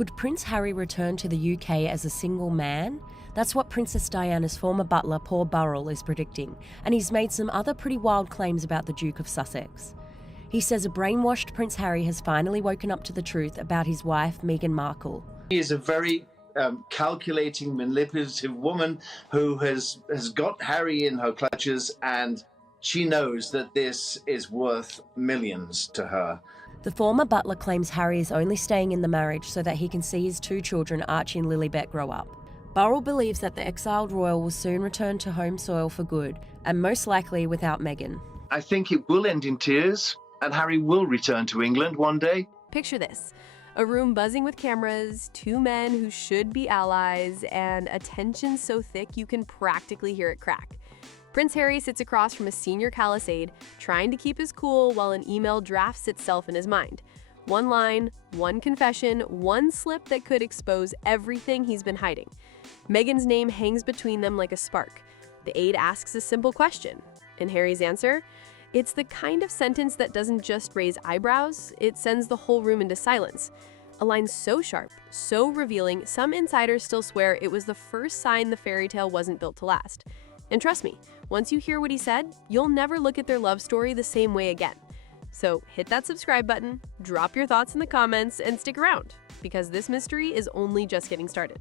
Could Prince Harry return to the UK as a single man? That's what Princess Diana's former butler, Paul Burrell, is predicting, and he's made some other pretty wild claims about the Duke of Sussex. He says a brainwashed Prince Harry has finally woken up to the truth about his wife, Meghan Markle. He is a very calculating, manipulative woman who has got Harry in her clutches, and she knows that this is worth millions to her. The former butler claims Harry is only staying in the marriage so that he can see his two children, Archie and Lilibet, grow up. Burrell believes that the exiled royal will soon return to home soil for good, and most likely without Meghan. I think it will end in tears, and Harry will return to England one day. Picture this. A room buzzing with cameras, two men who should be allies, and a tension so thick you can practically hear it crack. Prince Harry sits across from a senior callous aide, trying to keep his cool while an email drafts itself in his mind. One line, one confession, one slip that could expose everything he's been hiding. Meghan's name hangs between them like a spark. The aide asks a simple question, and Harry's answer? It's the kind of sentence that doesn't just raise eyebrows, it sends the whole room into silence. A line so sharp, so revealing, some insiders still swear it was the first sign the fairy tale wasn't built to last. And trust me, once you hear what he said, you'll never look at their love story the same way again. So hit that subscribe button, drop your thoughts in the comments, and stick around, because this mystery is only just getting started.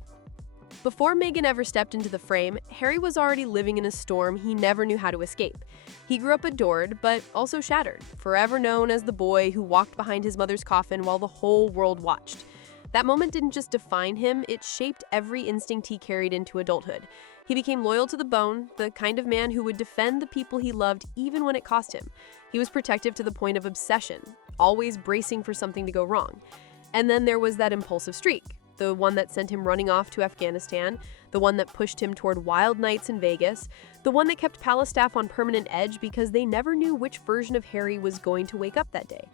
Before Meghan ever stepped into the frame, Harry was already living in a storm he never knew how to escape. He grew up adored, but also shattered, forever known as the boy who walked behind his mother's coffin while the whole world watched. That moment didn't just define him, it shaped every instinct he carried into adulthood. He became loyal to the bone, the kind of man who would defend the people he loved even when it cost him. He was protective to the point of obsession, always bracing for something to go wrong. And then there was that impulsive streak. The one that sent him running off to Afghanistan, the one that pushed him toward wild nights in Vegas, the one that kept palace staff on permanent edge because they never knew which version of Harry was going to wake up that day.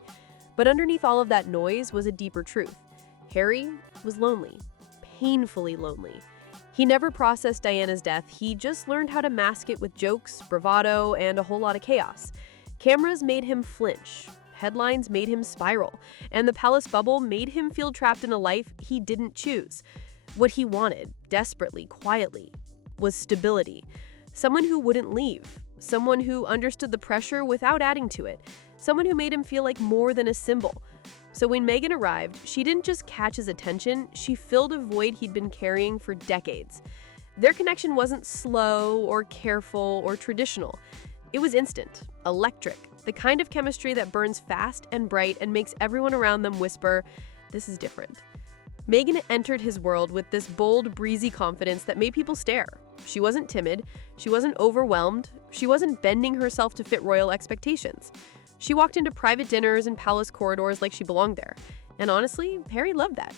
But underneath all of that noise was a deeper truth. Harry was lonely, painfully lonely. He never processed Diana's death, he just learned how to mask it with jokes, bravado, and a whole lot of chaos. Cameras made him flinch. Headlines made him spiral, and the palace bubble made him feel trapped in a life he didn't choose. What he wanted, desperately, quietly, was stability. Someone who wouldn't leave. Someone who understood the pressure without adding to it. Someone who made him feel like more than a symbol. So when Meghan arrived, she didn't just catch his attention, she filled a void he'd been carrying for decades. Their connection wasn't slow or careful or traditional. It was instant, electric, the kind of chemistry that burns fast and bright and makes everyone around them whisper, "This is different." Meghan entered his world with this bold, breezy confidence that made people stare. She wasn't timid, she wasn't overwhelmed, she wasn't bending herself to fit royal expectations. She walked into private dinners and palace corridors like she belonged there. And honestly, Harry loved that.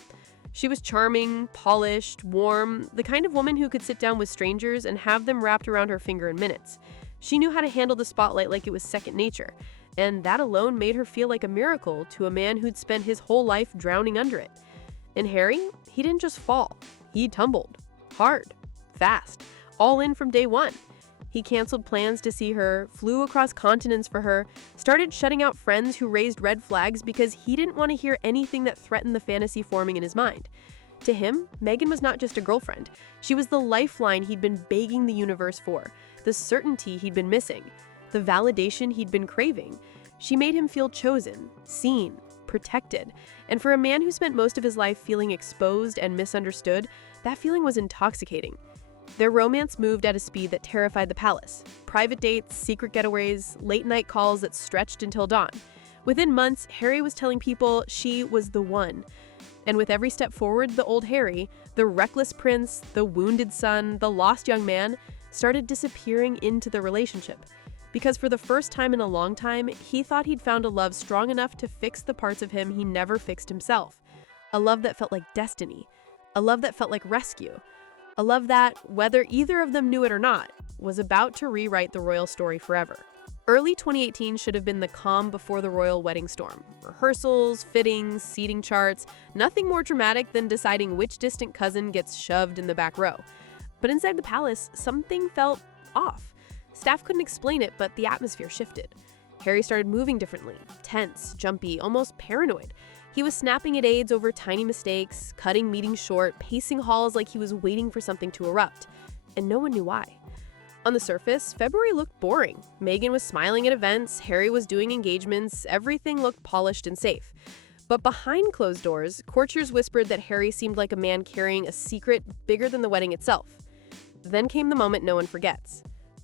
She was charming, polished, warm, the kind of woman who could sit down with strangers and have them wrapped around her finger in minutes. She knew how to handle the spotlight like it was second nature, and that alone made her feel like a miracle to a man who'd spent his whole life drowning under it. And Harry, he didn't just fall. He tumbled. Hard. Fast. All in from day one. He canceled plans to see her, flew across continents for her, started shutting out friends who raised red flags because he didn't want to hear anything that threatened the fantasy forming in his mind. To him, Meghan was not just a girlfriend. She was the lifeline he'd been begging the universe for, the certainty he'd been missing, the validation he'd been craving. She made him feel chosen, seen, protected. And for a man who spent most of his life feeling exposed and misunderstood, that feeling was intoxicating. Their romance moved at a speed that terrified the palace. Private dates, secret getaways, late-night calls that stretched until dawn. Within months, Harry was telling people she was the one. And with every step forward, the old Harry, the reckless prince, the wounded son, the lost young man, started disappearing into the relationship. Because for the first time in a long time, he thought he'd found a love strong enough to fix the parts of him he never fixed himself. A love that felt like destiny. A love that felt like rescue. A love that, whether either of them knew it or not, was about to rewrite the royal story forever. Early 2018 should have been the calm before the royal wedding storm. Rehearsals, fittings, seating charts, nothing more dramatic than deciding which distant cousin gets shoved in the back row. But inside the palace, something felt off. Staff couldn't explain it, but the atmosphere shifted. Harry started moving differently, tense, jumpy, almost paranoid. He was snapping at aides over tiny mistakes, cutting meetings short, pacing halls like he was waiting for something to erupt. And no one knew why. On the surface, February looked boring. Meghan was smiling at events, Harry was doing engagements, everything looked polished and safe. But behind closed doors, courtiers whispered that Harry seemed like a man carrying a secret bigger than the wedding itself. Then came the moment no one forgets.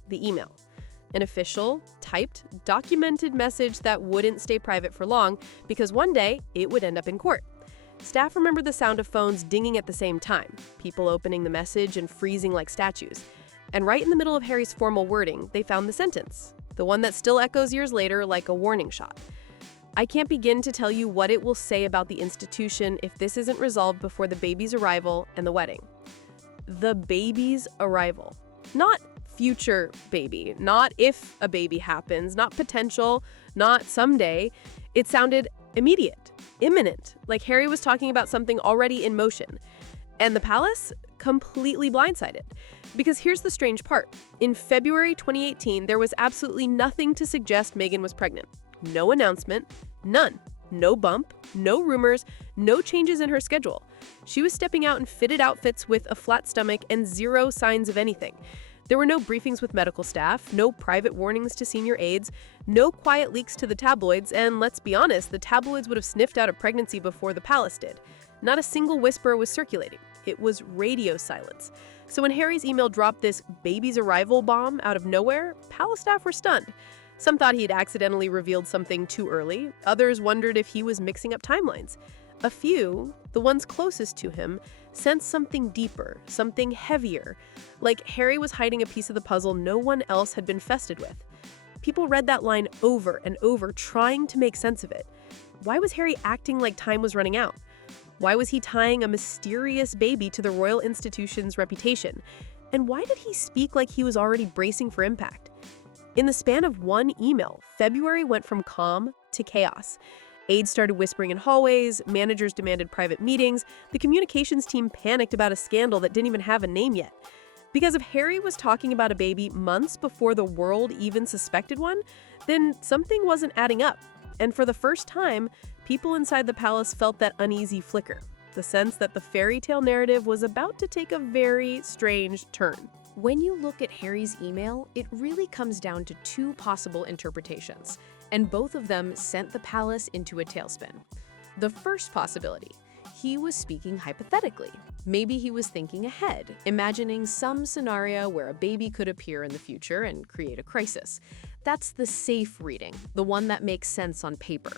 The email. An official, typed, documented message that wouldn't stay private for long because one day it would end up in court. Staff remembered the sound of phones dinging at the same time, people opening the message and freezing like statues. And right in the middle of Harry's formal wording, they found the sentence, the one that still echoes years later like a warning shot. I can't begin to tell you what it will say about the institution if this isn't resolved before the baby's arrival and the wedding. The baby's arrival. Not future baby, not if a baby happens, not potential, not someday. It sounded immediate, imminent, like Harry was talking about something already in motion. And the palace? Completely blindsided. Because here's the strange part. In February 2018, there was absolutely nothing to suggest Meghan was pregnant. No announcement, none. No bump, no rumors, no changes in her schedule. She was stepping out in fitted outfits with a flat stomach and zero signs of anything. There were no briefings with medical staff, no private warnings to senior aides, no quiet leaks to the tabloids, and let's be honest, the tabloids would have sniffed out a pregnancy before the palace did. Not a single whisper was circulating. It was radio silence. So when Harry's email dropped this baby's arrival bomb out of nowhere, palace staff were stunned. Some thought he'd accidentally revealed something too early. Others wondered if he was mixing up timelines. A few, the ones closest to him, sensed something deeper, something heavier, like Harry was hiding a piece of the puzzle no one else had been fested with. People read that line over and over, trying to make sense of it. Why was Harry acting like time was running out? Why was he tying a mysterious baby to the royal institution's reputation? And why did he speak like he was already bracing for impact? In the span of one email, February went from calm to chaos. Aides started whispering in hallways, managers demanded private meetings, the communications team panicked about a scandal that didn't even have a name yet. Because if Harry was talking about a baby months before the world even suspected one, then something wasn't adding up. And for the first time, people inside the palace felt that uneasy flicker, the sense that the fairy tale narrative was about to take a very strange turn. When you look at Harry's email, it really comes down to two possible interpretations, and both of them sent the palace into a tailspin. The first possibility, he was speaking hypothetically. Maybe he was thinking ahead, imagining some scenario where a baby could appear in the future and create a crisis. That's the safe reading, the one that makes sense on paper.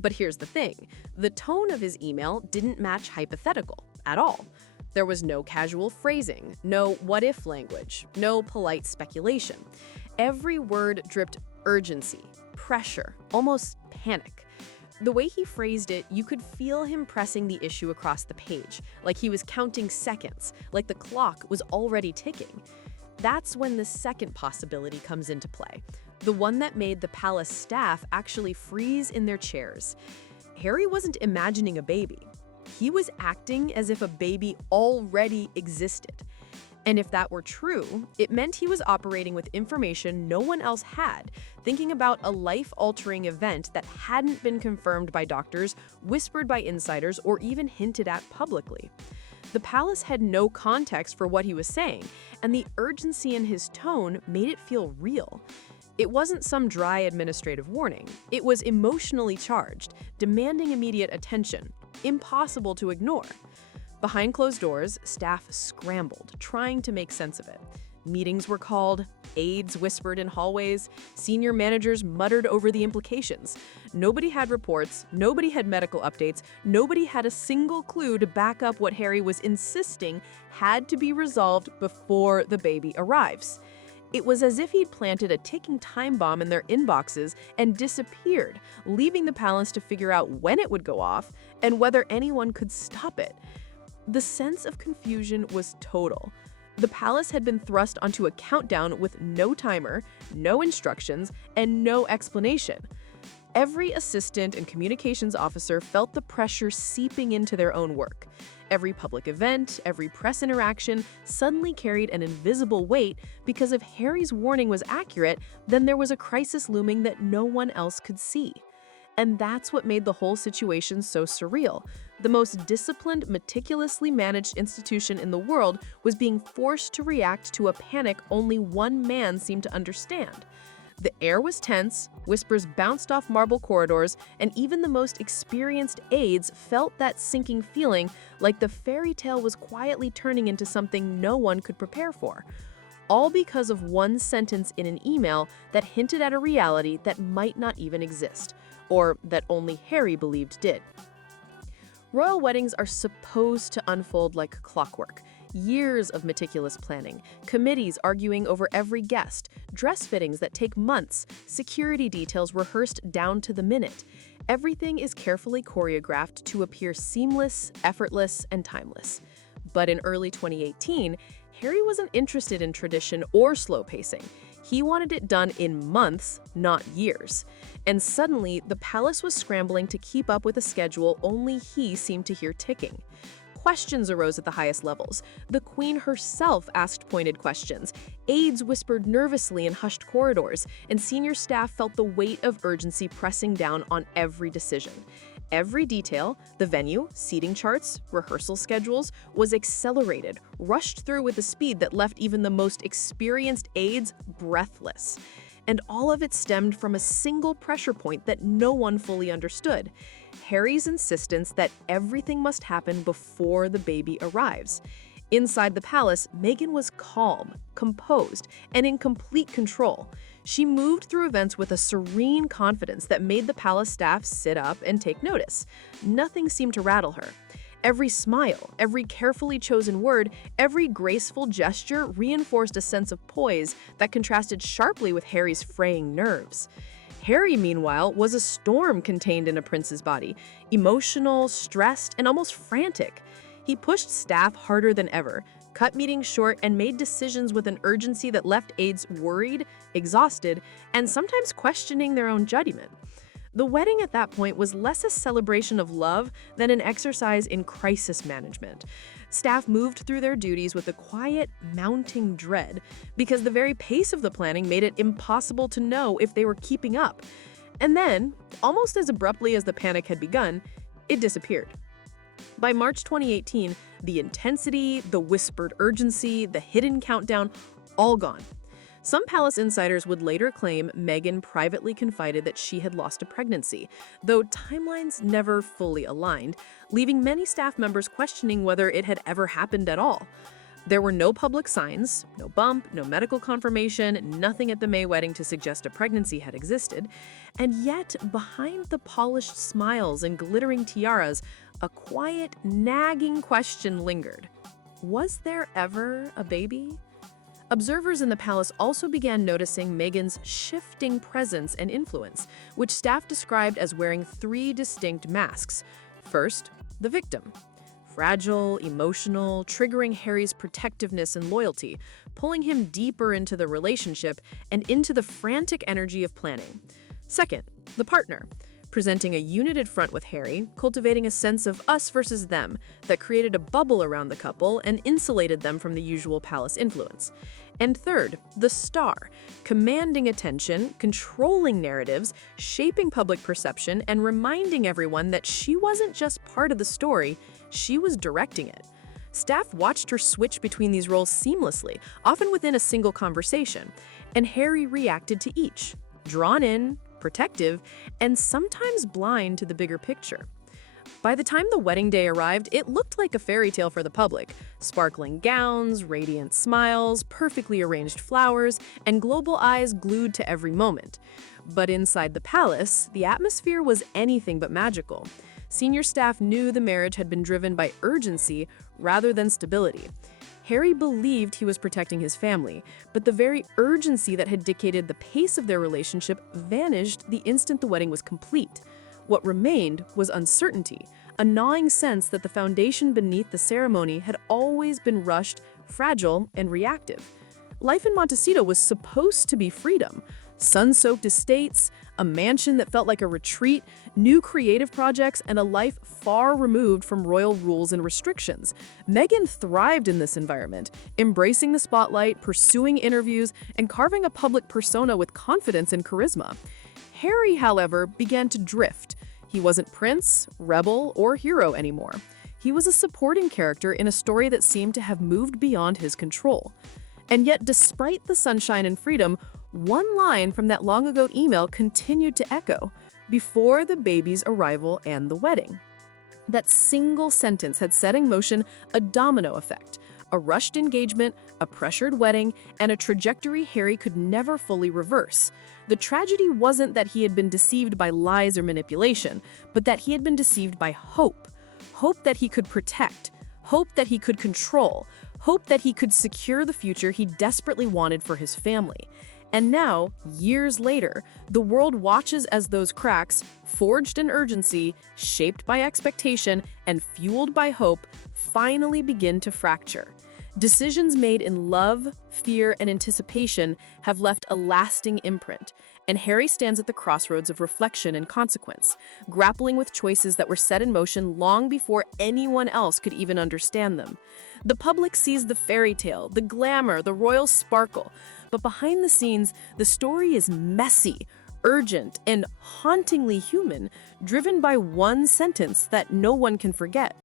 But here's the thing, the tone of his email didn't match hypothetical at all. There was no casual phrasing, no what-if language, no polite speculation. Every word dripped urgency, pressure, almost panic. The way he phrased it, you could feel him pressing the issue across the page, like he was counting seconds, like the clock was already ticking. That's when the second possibility comes into play, the one that made the palace staff actually freeze in their chairs. Harry wasn't imagining a baby. He was acting as if a baby already existed. And if that were true, it meant he was operating with information no one else had, thinking about a life-altering event that hadn't been confirmed by doctors, whispered by insiders, or even hinted at publicly. The palace had no context for what he was saying, and the urgency in his tone made it feel real. It wasn't some dry administrative warning. It was emotionally charged, demanding immediate attention, impossible to ignore. Behind closed doors, staff scrambled, trying to make sense of it. Meetings were called, aides whispered in hallways, senior managers muttered over the implications. Nobody had reports, nobody had medical updates, nobody had a single clue to back up what Harry was insisting had to be resolved before the baby arrives. It was as if he'd planted a ticking time bomb in their inboxes and disappeared, leaving the palace to figure out when it would go off and whether anyone could stop it. The sense of confusion was total. The palace had been thrust onto a countdown with no timer, no instructions, and no explanation. Every assistant and communications officer felt the pressure seeping into their own work. Every public event, every press interaction suddenly carried an invisible weight because if Harry's warning was accurate, then there was a crisis looming that no one else could see. And that's what made the whole situation so surreal. The most disciplined, meticulously managed institution in the world was being forced to react to a panic only one man seemed to understand. The air was tense, whispers bounced off marble corridors, and even the most experienced aides felt that sinking feeling, like the fairy tale was quietly turning into something no one could prepare for. All because of one sentence in an email that hinted at a reality that might not even exist, or that only Harry believed did. Royal weddings are supposed to unfold like clockwork. Years of meticulous planning, committees arguing over every guest, dress fittings that take months, security details rehearsed down to the minute. Everything is carefully choreographed to appear seamless, effortless, and timeless. But in early 2018, Harry wasn't interested in tradition or slow pacing. He wanted it done in months, not years. And suddenly, the palace was scrambling to keep up with a schedule only he seemed to hear ticking. Questions arose at the highest levels. The Queen herself asked pointed questions. Aides whispered nervously in hushed corridors, and senior staff felt the weight of urgency pressing down on every decision. Every detail, the venue, seating charts, rehearsal schedules, was accelerated, rushed through with a speed that left even the most experienced aides breathless. And all of it stemmed from a single pressure point that no one fully understood: Harry's insistence that everything must happen before the baby arrives. Inside the palace, Meghan was calm, composed, and in complete control. She moved through events with a serene confidence that made the palace staff sit up and take notice. Nothing seemed to rattle her. Every smile, every carefully chosen word, every graceful gesture reinforced a sense of poise that contrasted sharply with Harry's fraying nerves. Harry, meanwhile, was a storm contained in a prince's body, emotional, stressed, and almost frantic. He pushed staff harder than ever, cut meetings short, and made decisions with an urgency that left aides worried, exhausted, and sometimes questioning their own judgment. The wedding at that point was less a celebration of love than an exercise in crisis management. Staff moved through their duties with a quiet, mounting dread, because the very pace of the planning made it impossible to know if they were keeping up. And then, almost as abruptly as the panic had begun, it disappeared. By March 2018, the intensity, the whispered urgency, the hidden countdown, all gone. Some palace insiders would later claim Meghan privately confided that she had lost a pregnancy, though timelines never fully aligned, leaving many staff members questioning whether it had ever happened at all. There were no public signs, no bump, no medical confirmation, nothing at the May wedding to suggest a pregnancy had existed. And yet, behind the polished smiles and glittering tiaras, a quiet, nagging question lingered. Was there ever a baby? Observers in the palace also began noticing Meghan's shifting presence and influence, which staff described as wearing three distinct masks. First, the victim. Fragile, emotional, triggering Harry's protectiveness and loyalty, pulling him deeper into the relationship and into the frantic energy of planning. Second, the partner. Presenting a united front with Harry, cultivating a sense of us versus them that created a bubble around the couple and insulated them from the usual palace influence. And third, the star, commanding attention, controlling narratives, shaping public perception, and reminding everyone that she wasn't just part of the story, she was directing it. Staff watched her switch between these roles seamlessly, often within a single conversation, and Harry reacted to each, drawn in, protective, and sometimes blind to the bigger picture. By the time the wedding day arrived, it looked like a fairy tale for the public. Sparkling gowns, radiant smiles, perfectly arranged flowers, and global eyes glued to every moment. But inside the palace, the atmosphere was anything but magical. Senior staff knew the marriage had been driven by urgency rather than stability. Harry believed he was protecting his family, but the very urgency that had dictated the pace of their relationship vanished the instant the wedding was complete. What remained was uncertainty, a gnawing sense that the foundation beneath the ceremony had always been rushed, fragile, and reactive. Life in Montecito was supposed to be freedom. Sun-soaked estates, a mansion that felt like a retreat, new creative projects, and a life far removed from royal rules and restrictions. Meghan thrived in this environment, embracing the spotlight, pursuing interviews, and carving a public persona with confidence and charisma. Harry, however, began to drift. He wasn't prince, rebel, or hero anymore. He was a supporting character in a story that seemed to have moved beyond his control. And yet, despite the sunshine and freedom, one line from that long-ago email continued to echo before the baby's arrival and the wedding. That single sentence had set in motion a domino effect, a rushed engagement, a pressured wedding, and a trajectory Harry could never fully reverse. The tragedy wasn't that he had been deceived by lies or manipulation, but that he had been deceived by hope. Hope that he could protect, hope that he could control, hope that he could secure the future he desperately wanted for his family. And now, years later, the world watches as those cracks, forged in urgency, shaped by expectation, and fueled by hope, finally begin to fracture. Decisions made in love, fear, and anticipation have left a lasting imprint, and Harry stands at the crossroads of reflection and consequence, grappling with choices that were set in motion long before anyone else could even understand them. The public sees the fairy tale, the glamour, the royal sparkle, but behind the scenes, the story is messy, urgent, and hauntingly human, driven by one sentence that no one can forget.